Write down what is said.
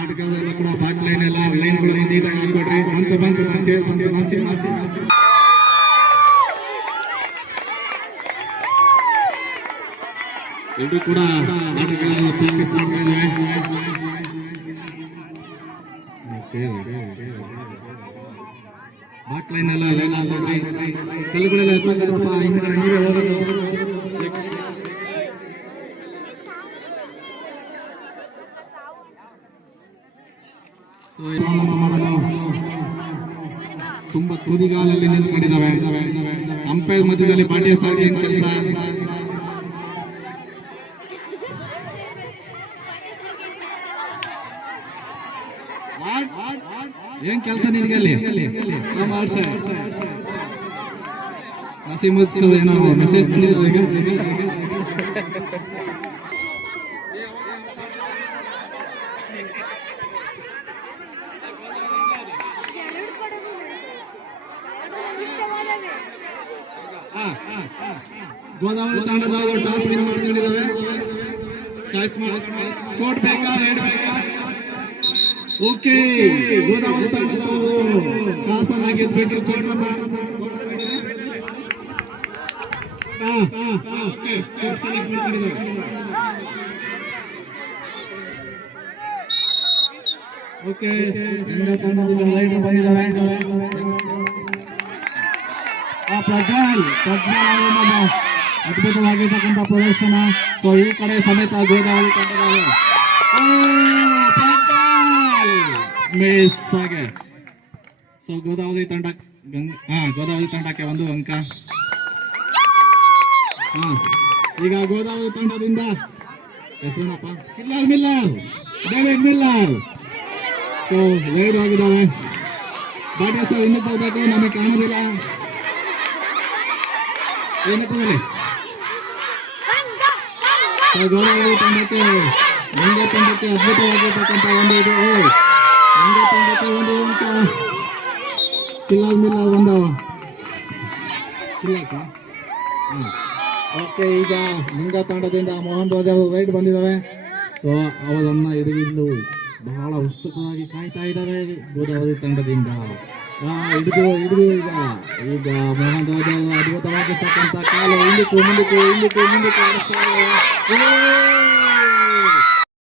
ಆಟಗಾರರೆಲ್ಲ ಕೂಡ back line ಎಲ್ಲ ಲೈನ್ಗಳನ್ನು ನೀಟಾಗಿ ಹಾಕೊಡ್ರಿ. ಬಂತು ನಾಸಿ ಎಲ್ಲರೂ ಕೂಡ ಆಟಗಾರರ ಪ್ರಾಕ್ಟೀಸ್ ಮಾಡ್ತಾ ಇದ್ದಾರೆ. ಬ್ಯಾಕ್ ಲೈನ್ ಎಲ್ಲ ಲೈನ್ ಹಾಕೊಡ್ರಿ. ಕಲ್ಲುಗಳೆಲ್ಲ ಎತ್ತಾಕಪ್ಪ, ಹಿಂದೆ ನೀವೇ ಹೋಗೋದು. ತುಂಬಾ ತುದಿಗಾಲಲ್ಲಿ ನಿಂತ್ಕೊಂಡಿದ್ದಾವೆ. ಅಂಪೈರ್ ಮಧ್ಯದಲ್ಲಿ ಪಾಂಡ್ಯ ಸಾಗಿ ಏನ್ ಕೆಲಸ? ಏನ್ ಕೆಲಸ ನಿನಗೆ ಅಲ್ಲಿ? ನಸೀಮತ್ ಏನೋ ಮೆಸೇಜ್ ಬಂದಿರೋದು. ಗೋದಾವರಿ ತಂಡದವರು ಟಾಸ್ ವಿನ್ ಮಾಡ್ಕೊಂಡಿದ್ದಾವೆ. ಚಾಯ್ಸ್ ಕೋರ್ಟ್ ಬೇಕಾ ರೆಡ್ ಬೇಕಾ? ಓಕೆ, ಗೋದಾವರಿ ತಂಡದವರು ಟಾಸ್ ಅನ್ನ ಗೆದ್ಬಿಟ್ಟು ಕೋರ್ಟ್ ಸೆಲೆಕ್ಟ್ ಮಾಡ್ಕೊಂಡಿದ್ದಾರೆ. ಓಕೆ, ಗಂಗಾ ತಂಡದಿಂದ ರೈಡ್ ಬಂದಿದ್ದಾವೆ. ಪ್ರಜ್ವಲ್ ಅದ್ಭುತವಾಗಿರ್ತಕ್ಕಂಥ ಪ್ರದರ್ಶನ. ಸೊ ಈ ಕಡೆ ಸಮೇತ ಗೋದಾವರಿ ತಂಡದವರು ಮಿಸ್ ಆಗಿ. ಸೊ ಗೋದಾವರಿ ತಂಡಕ್ಕೆ 1 ಅಂಕ. ಈಗ ಗೋದಾವರಿ ತಂಡದಿಂದ ಹೆಸರೇನಪ್ಪ? David Miller. ಸೊ ರೈಡ್ ಆಗಿದ್ದಾವೆ. ಬಾಡ್ಯ ಸರ್ ಇನ್ನೂ ತಗೋಬೇಕು, ನಮಗೆ ಕಾಣೋದಿಲ್ಲ. ಏನಕ್ಕೆ ಗೋದಾವರಿ ತಂಡಕ್ಕೆ ಮಂಡ್ಯ ತಂಡಕ್ಕೆ ಅದ್ಭುತವಾಗಿರ್ತಕ್ಕಂಥ ಒಂದು ಇದು. ಮಂಡ್ಯ ತಂಡಕ್ಕೆ 1 ಅಂಕ. ಮಿಲ್ಲರ್ ಒಂದು ಚಿಲ್ಲಕ. ಓಕೆ, ಈಗ ಮಂಡ್ಯ ತಂಡದಿಂದ ಮೋಹನ್ ರಾಜ್ ಅವರು ರೈಡ್ ಬಂದಿದ್ದಾರೆ. ಸೊ ಅವರನ್ನ ಹಿಡಿದಿದ್ದು ಬಹಳ ಉತ್ಸುಕವಾಗಿ ಕಾಯ್ತಾ ಇದ್ದಾರೆ ಗೋದಾವರಿ ತಂಡದಿಂದ. ಹಿಡಿದು ಈಗ ಮೋಹನ್ ರಾಜ್ ಅವರು ಅದ್ಭುತವಾಗಿರ್ತಕ್ಕಂಥ ಕಾಲು ಮುಂದಕ್ಕೆ ಆಡಿಸ್ತಾರೆ.